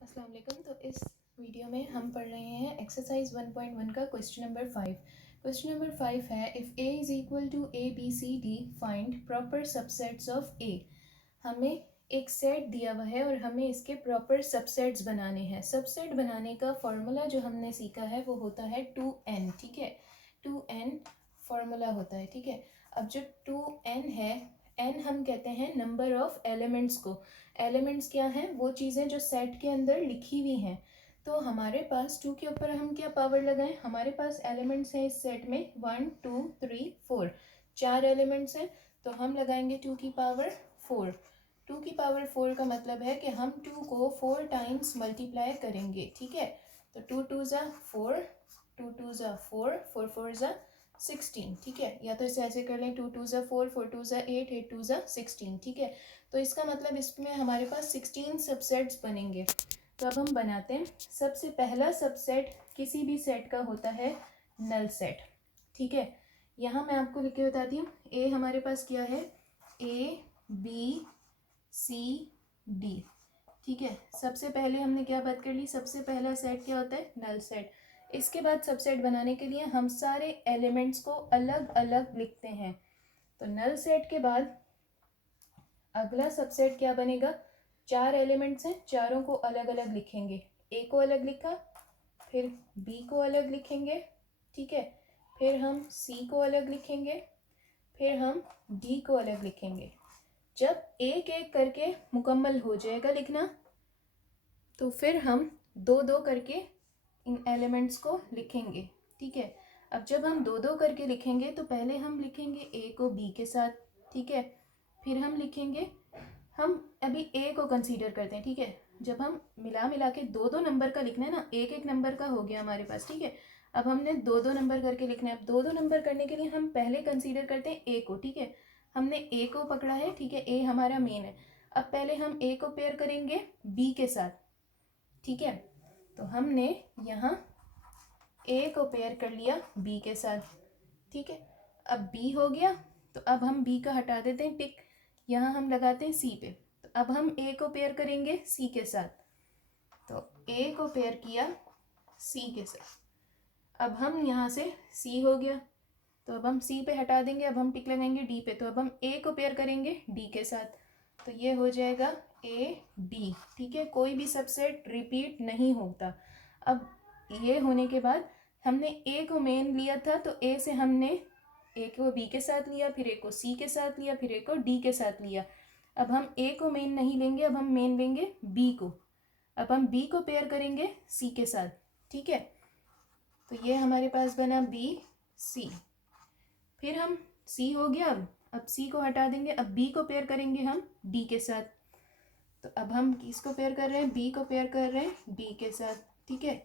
अस्सलाम वालेकुम। तो इस वीडियो में हम पढ़ रहे हैं एक्सरसाइज 1.1 का क्वेश्चन नंबर 5। क्वेश्चन नंबर 5 है if A is equal to A B C D find proper subsets of A. हमें एक सेट दिया हुआ है और हमें इसके प्रॉपर सबसेट्स बनाने हैं। सबसेट बनाने का फॉर्मूला जो हमने सीखा है वो होता है 2n। ठीक है, 2n फॉर्मूला होता है। ठीक है, अब जो 2n है, n हम कहते हैं नंबर ऑफ एलिमेंट्स को। एलिमेंट्स क्या हैं? वो चीज़ें जो सेट के अंदर लिखी हुई हैं। तो हमारे पास 2 के ऊपर हम क्या पावर लगाएं? हमारे पास एलिमेंट्स हैं इस सेट में 1 2 3 4, 4 एलिमेंट्स हैं। तो हम लगाएंगे 2 की पावर 4। 2 की पावर 4 का मतलब है कि हम 2 को 4 टाइम्स मल्टीप्लाई करेंगे। ठीक है, तो 2 2 ज़ा 4, 2 2 ज़ा 4, 4 4 ज़ा 16। ठीक है, या तो इसे ऐसे कर लें 2 2 ज़ा 4, 4 2 ज़ा 8, 8 2 ज़ा 16। ठीक है, तो इसका मतलब इसमें हमारे पास 16 सबसेट्स बनेंगे। तो अब हम बनाते हैं। सबसे पहला सबसेट किसी भी सेट का होता है नल सेट। ठीक है, यहाँ मैं आपको लिख के बताती हूँ। ए हमारे पास क्या है? A B C d. ठीक है, सबसे पहले हमने क्या बात कर ली? सबसे पहला सेट क्या होता है? Null set. इसके बाद सबसेट बनाने के लिए हम सारे एलिमेंट्स को अलग अलग लिखते हैं। तो नल सेट के बाद अगला सबसेट क्या बनेगा? 4 एलिमेंट्स हैं, चारों को अलग अलग लिखेंगे। ए को अलग लिखा, फिर बी को अलग लिखेंगे। ठीक है, फिर हम सी को अलग लिखेंगे, फिर हम डी को अलग लिखेंगे। जब एक एक करके मुकम्मल हो जाएगा लिखना, तो फिर हम दो दो करके इन एलिमेंट्स को लिखेंगे। ठीक है, अब जब हम दो दो करके लिखेंगे तो पहले हम लिखेंगे ए को बी के साथ। ठीक है, फिर हम लिखेंगे, हम अभी ए को कंसीडर करते हैं। ठीक है, जब हम मिला के दो दो नंबर का लिखना है ना, एक एक नंबर का हो गया हमारे पास। ठीक है, अब हमने दो दो नंबर करके लिखना है। अब दो दो नंबर करने के लिए हम पहले कंसीडर करते हैं ए को। ठीक है, हमने ए को पकड़ा है। ठीक है, ए हमारा मेन है। अब पहले हम ए को पेयर करेंगे बी के साथ। ठीक है, तो हमने यहाँ ए को पेयर कर लिया बी के साथ। ठीक है, अब बी हो गया, तो अब हम बी का हटा देते हैं टिक, यहाँ हम लगाते हैं सी पे। तो अब हम ए को पेयर करेंगे सी के साथ। तो ए को पेयर किया सी के साथ। अब हम यहाँ से सी हो गया, तो अब हम सी पे हटा देंगे, अब हम टिक लगाएंगे डी पे। तो अब हम ए को पेयर करेंगे डी के साथ, तो ये हो जाएगा ए डी। ठीक है, कोई भी सबसेट रिपीट नहीं होता। अब ये होने के बाद हमने ए को मेन लिया था, तो ए से हमने ए को बी के साथ लिया, फिर ए को सी के साथ लिया, फिर ए को डी के साथ लिया। अब हम ए को मेन नहीं लेंगे, अब हम मेन लेंगे बी को। अब हम बी को पेयर करेंगे सी के साथ। ठीक है, तो ये हमारे पास बना बी सी। फिर हम सी हो गया, अब सी को हटा देंगे, अब बी को पेयर करेंगे हम डी के साथ। तो अब हम किसको पेयर कर रहे हैं? बी को पेयर कर रहे हैं डी के साथ। ठीक है,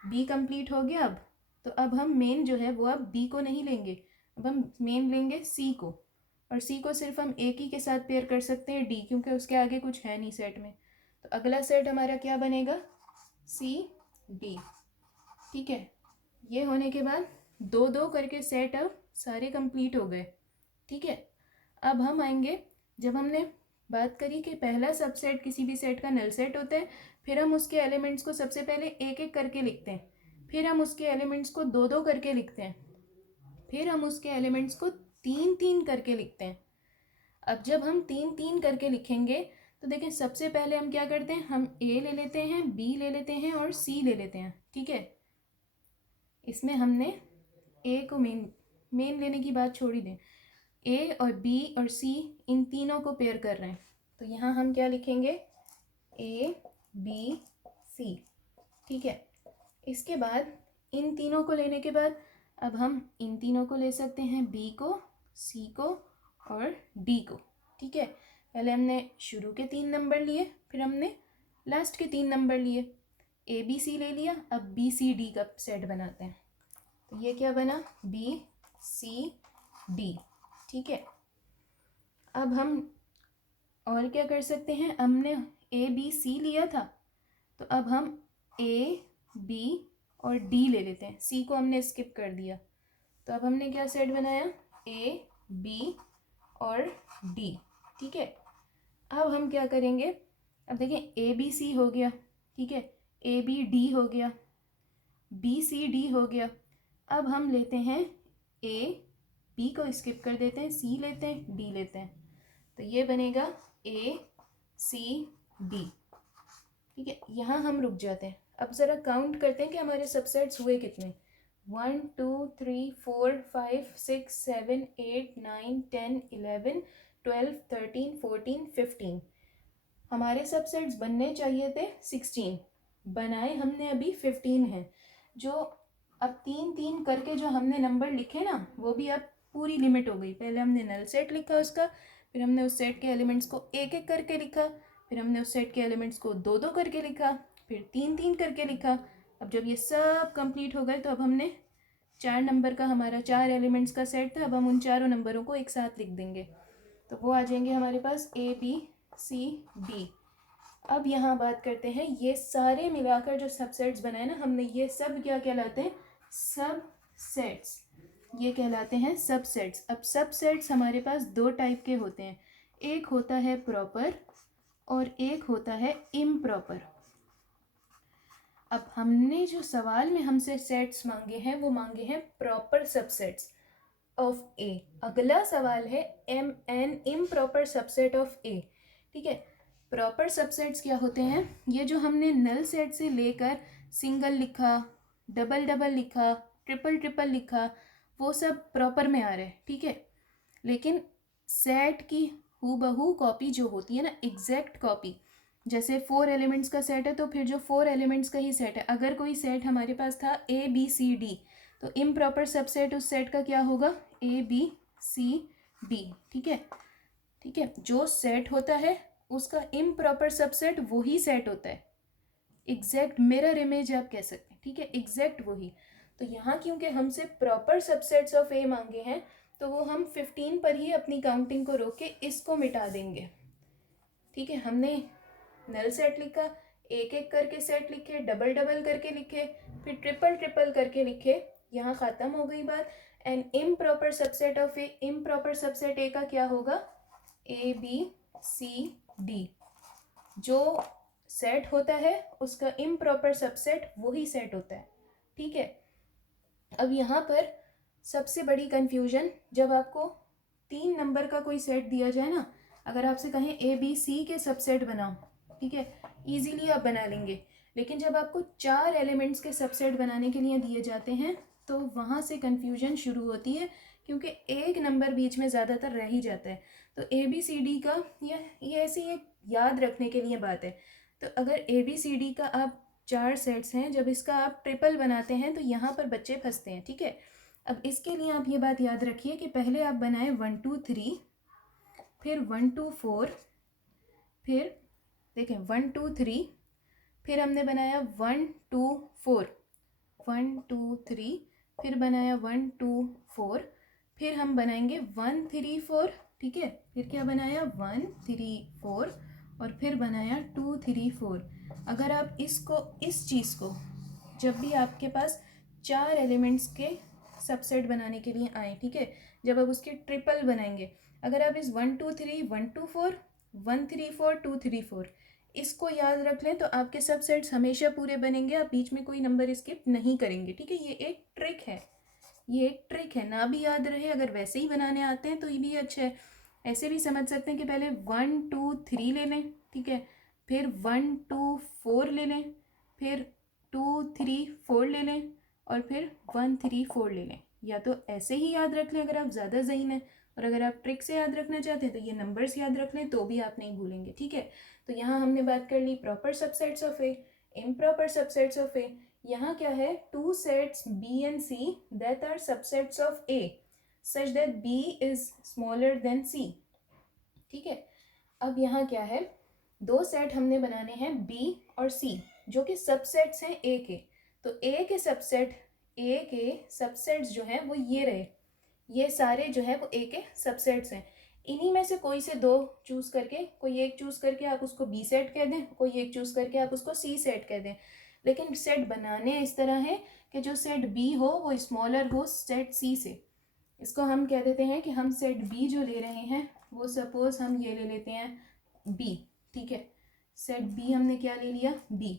बी कंप्लीट हो गया। अब तो अब हम मेन जो है वो अब बी को नहीं लेंगे, अब हम मेन लेंगे सी को। और सी को सिर्फ हम एक ही के साथ पेयर कर सकते हैं डी, क्योंकि उसके आगे कुछ है नहीं सेट में। तो अगला सेट हमारा क्या बनेगा? C d. ठीक है, ये होने के बाद दो दो करके सेट अब सारे कंप्लीट हो गए। ठीक है, अब हम आएंगे, जब हमने बात करी कि पहला सबसेट किसी भी सेट का नल सेट होता है, फिर हम उसके एलिमेंट्स को सबसे पहले एक एक करके लिखते हैं, फिर हम उसके एलिमेंट्स को दो दो करके लिखते हैं, फिर हम उसके एलिमेंट्स को तीन तीन करके लिखते हैं। अब जब हम तीन तीन करके लिखेंगे तो देखें, सबसे पहले हम क्या करते हैं? हम ए ले लेते हैं, बी ले लेते हैं और सी ले लेते हैं। ठीक है, इसमें हमने ए को मेन लेने की बात छोड़ ही दें। ए और बी और सी इन तीनों को पेयर कर रहे हैं, तो यहाँ हम क्या लिखेंगे? A B c. ठीक है, इसके बाद इन तीनों को लेने के बाद अब हम इन तीनों को ले सकते हैं, बी को, सी को और डी को। ठीक है, पहले हमने शुरू के 3 नंबर लिए, फिर हमने लास्ट के 3 नंबर लिए। ए बी सी ले लिया, अब बी सी डी का सेट बनाते हैं। तो ये क्या बना? बी सी डी। ठीक है, अब हम और क्या कर सकते हैं? हमने ए बी सी लिया था, तो अब हम ए बी और डी ले लेते हैं। सी को हमने स्किप कर दिया, तो अब हमने क्या सेट बनाया? ए बी और डी। ठीक है, अब हम क्या करेंगे? अब देखें ए बी सी हो गया, ठीक है, ए बी डी हो गया, बी सी डी हो गया। अब हम लेते हैं ए, बी को स्किप कर देते हैं, सी लेते हैं, डी लेते हैं, तो ये बनेगा ए सी डी। ठीक है, यहाँ हम रुक जाते हैं। अब ज़रा काउंट करते हैं कि हमारे सबसेट्स हुए कितने। 1 2 3 4 5 6 7 8 9 10 11 12 13 14 15। हमारे सबसेट्स बनने चाहिए थे 16, बनाए हमने अभी 15 हैं। जो अब 3 3 करके जो हमने नंबर लिखे ना, वो भी अब पूरी लिमिट हो गई। पहले हमने नल सेट लिखा उसका, फिर हमने उस सेट के एलिमेंट्स को एक एक करके लिखा, फिर हमने उस सेट के एलिमेंट्स को दो दो करके लिखा, फिर 3 3 करके लिखा। अब जब ये सब कंप्लीट हो गए तो अब हमने 4 नंबर का, हमारा 4 एलिमेंट्स का सेट था, अब हम उन चारों नंबरों को एक साथ लिख देंगे, तो वो आ जाएंगे हमारे पास ए बी सी डी। अब यहाँ बात करते हैं, ये सारे मिलाकर जो सबसेट्स बनाए ना हमने, ये सब क्या कहलाते हैं, सब सेट्स। ये कहलाते हैं सबसेट्स। अब सबसेट्स हमारे पास दो टाइप के होते हैं, एक होता है प्रॉपर और एक होता है इम्प्रॉपर। अब हमने जो सवाल में हमसे सेट्स मांगे हैं वो मांगे हैं प्रॉपर सबसेट्स ऑफ ए। अगला सवाल है एन इम्प्रॉपर सबसेट ऑफ ए। ठीक है, प्रॉपर सबसेट्स क्या होते हैं, ये जो हमने नल सेट से लेकर सिंगल लिखा, डबल डबल लिखा, ट्रिपल ट्रिपल लिखा, वो सब प्रॉपर में आ रहे हैं। ठीक है, लेकिन सेट की हूबहू कॉपी जो होती है ना, एग्जैक्ट कॉपी, जैसे 4 एलिमेंट्स का सेट है तो फिर जो 4 एलिमेंट्स का ही सेट है। अगर कोई सेट हमारे पास था ए बी सी डी, तो इम्प्रॉपर सबसेट उस सेट का क्या होगा, ए बी सी डी। ठीक है, ठीक है, जो सेट होता है उसका इम्प्रॉपर सबसेट वही सेट होता है, एग्जैक्ट मिरर इमेज आप कह सकते हैं। ठीक है, एग्जैक्ट वही। तो यहाँ क्योंकि हमसे प्रॉपर सबसेट्स ऑफ ए मांगे हैं, तो वो हम 15 पर ही अपनी काउंटिंग को रोक के इसको मिटा देंगे। ठीक है, हमने नल सेट लिखा, एक एक करके सेट लिखे, डबल डबल करके लिखे, फिर ट्रिपल ट्रिपल करके लिखे, यहाँ ख़त्म हो गई बात। And improper subset of A, improper subset A का क्या होगा, ए बी सी डी। जो सेट होता है उसका इम्प्रॉपर सबसेट वही सेट होता है। ठीक है, अब यहाँ पर सबसे बड़ी कंफ्यूजन, जब आपको 3 नंबर का कोई सेट दिया जाए ना, अगर आपसे कहें ए बी सी के सबसेट बनाओ, ठीक है, इजीली आप बना लेंगे। लेकिन जब आपको 4 एलिमेंट्स के सबसेट बनाने के लिए दिए जाते हैं तो वहाँ से कंफ्यूजन शुरू होती है, क्योंकि एक नंबर बीच में ज़्यादातर रह ही जाता है। तो ए बी सी डी का ये ऐसी एक याद रखने के लिए बात है। तो अगर ए बी सी डी का आप 4 सेट्स हैं, जब इसका आप ट्रिपल बनाते हैं तो यहाँ पर बच्चे फंसते हैं। ठीक है, अब इसके लिए आप ये बात याद रखिए कि पहले आप बनाए 1 2 3, फिर 1 2 4, फिर देखें 1 2 3, फिर हमने बनाया 1 2 4, 1 2 3, फिर बनाया 1 2 4, फिर हम बनाएंगे 1 3 4। ठीक है, फिर क्या बनाया 1 3 4, और फिर बनाया 2 3 4। अगर आप इसको, इस चीज़ को, जब भी आपके पास 4 एलिमेंट्स के सबसेट बनाने के लिए आए, ठीक है, जब आप उसके ट्रिपल बनाएंगे, अगर आप इस 1 2 3 1 2 4 1 3 4 2 3 4 इसको याद रख लें तो आपके सबसेट्स हमेशा पूरे बनेंगे, आप बीच में कोई नंबर स्किप नहीं करेंगे। ठीक है, ये एक ट्रिक है, ये एक ट्रिक है, ना भी याद रहे अगर वैसे ही बनाने आते हैं तो ये भी अच्छा है। ऐसे भी समझ सकते हैं कि पहले 1 2 3 ले लें, ठीक है, फिर 1 2 4 ले लें, फिर 2 3 4 ले लें, और फिर 1 3 4 ले लें। या तो ऐसे ही याद रख लें अगर आप ज़्यादा ज़हीन हैं, और अगर आप ट्रिक से याद रखना चाहते हैं तो ये नंबर्स याद रख लें, तो भी आप नहीं भूलेंगे। ठीक है, तो यहाँ हमने बात कर ली proper subsets of A, improper subsets of A. यहाँ क्या है, 2 sets B and C that are subsets of A such that B is smaller than C. ठीक है, अब यहाँ क्या है, 2 सेट हमने बनाने हैं बी और सी जो कि सबसेट्स हैं ए के। तो ए के सबसेट्स जो हैं वो ये रहे, ये सारे जो है वो ए के सबसेट्स हैं। इन्हीं में से कोई से 2 चूज़ करके, कोई एक चूज़ करके आप उसको बी सेट कह दें, कोई एक चूज़ करके आप उसको सी सेट कह दें। लेकिन सेट बनाने इस तरह है कि जो सेट बी हो वो स्मॉलर हो सेट सी से। इसको हम कह देते हैं कि हम सेट बी जो ले रहे हैं वो सपोज हम ये ले लेते हैं बी। ठीक है, सेट बी हमने क्या ले लिया, बी।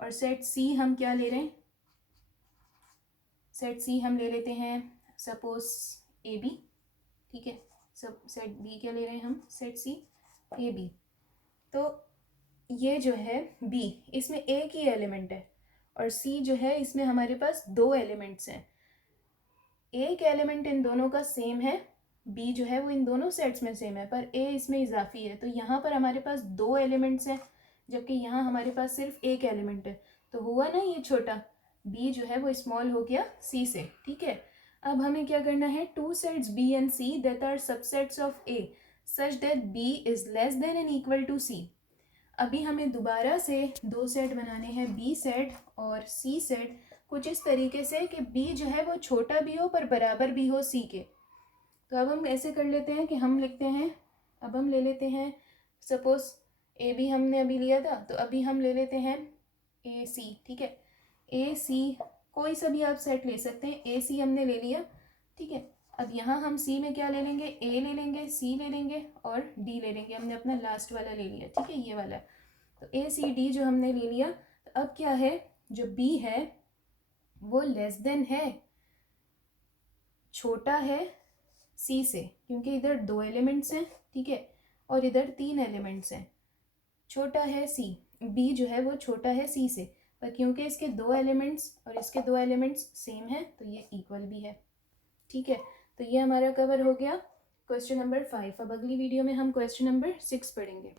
और सेट सी हम क्या ले रहे हैं, सेट सी हम ले लेते हैं सपोज ए बी, ठीक है। सब सेट बी क्या ले रहे हैं हम, सेट सी ए बी। तो ये जो है बी, इसमें एक ही एलिमेंट है और सी जो है इसमें हमारे पास दो एलिमेंट्स हैं। एक एलिमेंट इन दोनों का सेम है, बी जो है वो इन दोनों सेट्स में सेम है, पर ए इसमें इजाफी है। तो यहाँ पर हमारे पास दो एलिमेंट्स हैं जबकि यहाँ हमारे पास सिर्फ एक एलिमेंट है। तो हुआ ना ये छोटा बी जो है वो स्मॉल हो गया सी से, ठीक है। अब हमें क्या करना है, two sets B and C that are subsets of A such that B is less than and equal to C. अभी हमें दोबारा से दो सेट बनाने हैं, बी सेट और सी सेट, कुछ इस तरीके से कि बी जो है वो छोटा भी हो पर बराबर भी हो सी के। तो अब हम ऐसे कर लेते हैं कि हम लिखते हैं, अब हम ले लेते हैं सपोज ए बी हमने अभी लिया था, तो अभी हम ले लेते हैं ए सी, ठीक है। ए सी कोई सा भी आप सेट ले सकते हैं, ए सी हमने ले लिया, ठीक है। अब यहाँ हम सी में क्या ले लेंगे, ए ले लेंगे, सी ले लेंगे और डी ले लेंगे। हमने अपना लास्ट वाला ले लिया, ठीक है, ये वाला। तो ए सी डी जो हमने ले लिया, तो अब क्या है, जो बी है वो लेस देन है, छोटा है सी से, क्योंकि इधर दो एलिमेंट्स हैं, ठीक है, और इधर तीन एलिमेंट्स हैं। छोटा है सी, बी जो है वो छोटा है सी से, पर क्योंकि इसके दो एलिमेंट्स और इसके दो एलिमेंट्स सेम है तो ये इक्वल भी है, ठीक है। तो ये हमारा कवर हो गया क्वेश्चन नंबर 5। अब अगली वीडियो में हम क्वेश्चन नंबर 6 पढ़ेंगे।